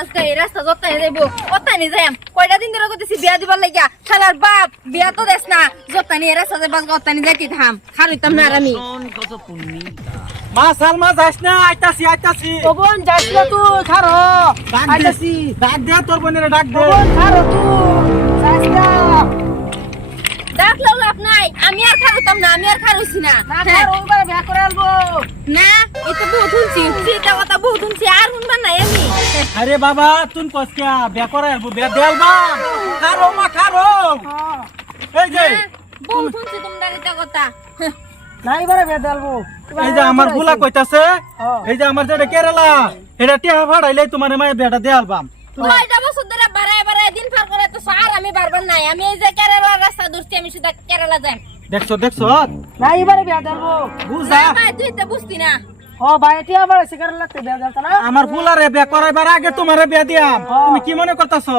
আজকে এই রাস্তা যত্তানি যাইবো অত্তানি যাইম কয়টা দিন ধরে কইতেছি বিয়া দিবার লাগিয়া শালার বাপ বিয়া তো দেস না যত্তানি এই রাস্তা যাইবা অত্তানি যাইতে থাম খারুইতাম না আর আমি মা সালমা যাস না আইতাছি ও বোন যাস না তুই খারো আইতাছি ডাক দে তোর বোনের ডাক দে বোন খারো তুই যাস না ডাকলেও লাভ নাই আমি আর খারুইতাম না আমি আর খারুইছি না না খারো ওবার বিয়া করে আলবো না এটা বহুত শুনছি এটা কথা বহুত শুনছি আর শুনবার নাই আমি আরে বাবা তুই কসকিয়া বিয়া করে আলবো বিয়া দেল বা খারো মা খারো এই যে বহুত শুনছি তোমরা এটা কথা না এবারে বিয়া দেলবো এই যে আমার বুলা কইতাছে এই যে আমার যেটা কেরালা এটা টিয়া ভাড়াইলে তোমার মায়ের বিয়াটা দেয়াল বাম কয়টা বছর ধরে বাড়ায় বাড়ায় দিন পার করে তো আর আমি বারবার নাই আমি এই যে কেরালা রাস্তা ধরছি আমি শুধু কেরালা যাই দেখছো না এবারে বিয়া দেলবো বুঝা ভাই তুই তো বুঝতি না ও ভাই এটি আবার সিগারেট লাগতে বিয়া দেলতা না আমার ফুলারে বিয়া করাইবার আগে তোমারে বিয়া দিয়াম তুমি কি মনে করতাছো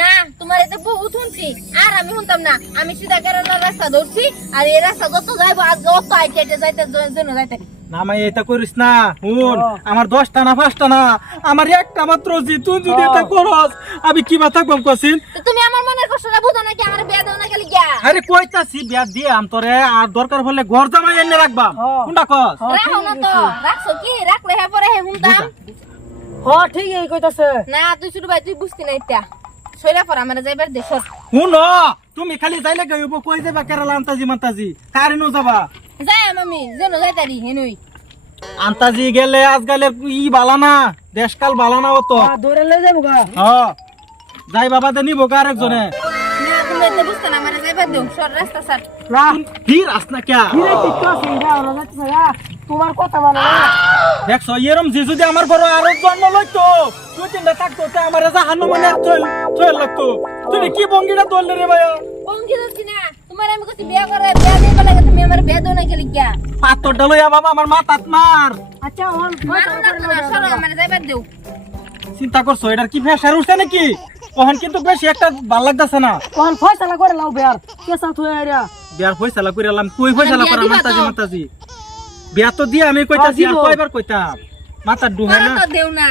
না তোমার এতে বহুত শুনছি আর আমি শুনতাম না আমি সিধা কেরালার রাস্তা ধরছি আর এই রাস্তা যত যাইবো আজকে অত আইতে যাইতে জন্য যাইতে না মাই এটা করিস না হুন আমার 10টা না 5টা না আমার একটা মাত্র জি তুই যদি এটা করস আমি কি মাথা কম কছিন তো তুমি আমার মনের কষ্টটা বুঝো নাকি আমার বিয়া দাও না গেলি গিয়া আরে কইতাছি বিয়া দিয়াম তোরে আর দরকার হলে ঘর জামাই এনে রাখবাম কোনটা কস রাখো না তো রাখছো কি রাখলে হ্যাঁ পরে হে শুনতাম হ ঠিক এই কইতাছে না তুই শুধু ভাই তুই বুঝতি না এটা সইরা পর আমার যাইবার দেশর হুন তুমি খালি যাইলে গইব কই যাবা কেরালা আন্তাজি মান্তাজি কারিনো যাবা যাই আমি যেন যাইতারি হেনুই আন্তাজি গেলে আজ গেলে ই বালানা দেশকাল বালানা অত দৌড়ে লয়ে যাবো গা যাই বাবা দে নিব আরেকজনে না তুমি এতে বুঝতে না আমার যাইবার দেও সর রাস্তা সার না কি রাস্তা কে হিরে টিকতো সিংহা হলো যাচ্ছে না তোমার কথা মানে না দেখছো এরম যে যদি আমার বড় আরো জন্ম লইতো তুই তিনটা থাকতো তে আমার জাহান্ন মানে চল লাগতো তুমি কি বঙ্গিটা দললে রে ভাই বঙ্গি যাচ্ছি না তোমার আমি কইছি বিয়া করে বিয়া দিবা লাগে তুমি আমার বিয়া দাও না গেলি গিয়া পাথরটা লইয়া বাবা আমার মাথাত মার আচ্ছা হল মারো না তো না সর আমার যাইবার দেও চিন্তা করছো এটার কি ফেসার উঠছে নাকি ওখান কিন্তু বেশি একটা ভাল লাগতেছে না কোন ফয়সালা করে লাও বেয়ার কেসা থুই আইরা বিয়ার ফয়সালা করে এলাম কই ফয়সালা করার মাতাজি বিয়া তো দিয়া আমি কইতাছি আর কয়বার কইতাম মাথা ডুহাই মারো না তো দেও না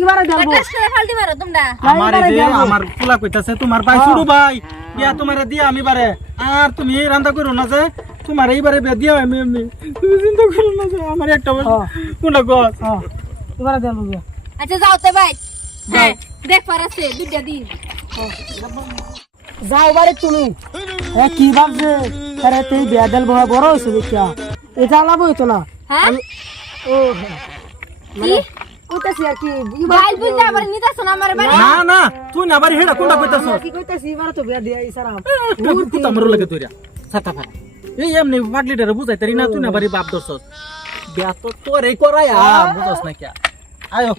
এবারে দেলবো কষ্ট করে ফালতি মারো তোমরা আমার এই যে আমার ফুলা কইতাছে তোমার ভাই শুরু ভাই বিয়া তোমারে দিয়া আমি বারে আর তুমি রান্না করো না যে তোমার এইবারে বিয়া দিয়া আমি এমনি তুমি চিন্তা করো না যে আমার একটা কোনটা গছ এবারে দেলবো বিয়া আচ্ছা যাও তে ভাই হ্যাঁ দেখ পারাছে দুইটা দিন যাও বারে তুমি কি ভাবছে আরে তুই বিয়া দেলবো বড় হইছে দেখিয়া এ জ্বালাবো হইতো না হ্যাঁ ও কি কইতাছি আর কি ভাই বুঝতে আবার নিতাছ না আমার বাড়ি না না তুই না বাড়ি হেডা কোনটা কইতাছ কি কইতাছি এবারে তো বিয়া দিয়া ইসারা কুতা মারু লাগে তোরা ছাতা ফাটা এই এমনি পাগলিটারে বুঝাই তারি না তুই না বাড়ি বাপ দছস বিয়া তো তোর এই করাই বুঝছ না কি আয়ো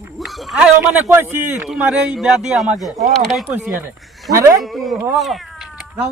আয়ো মানে কইছি তোমার এই বিয়া দিয়া আমাকে এটাই কইছি আরে আরে যাও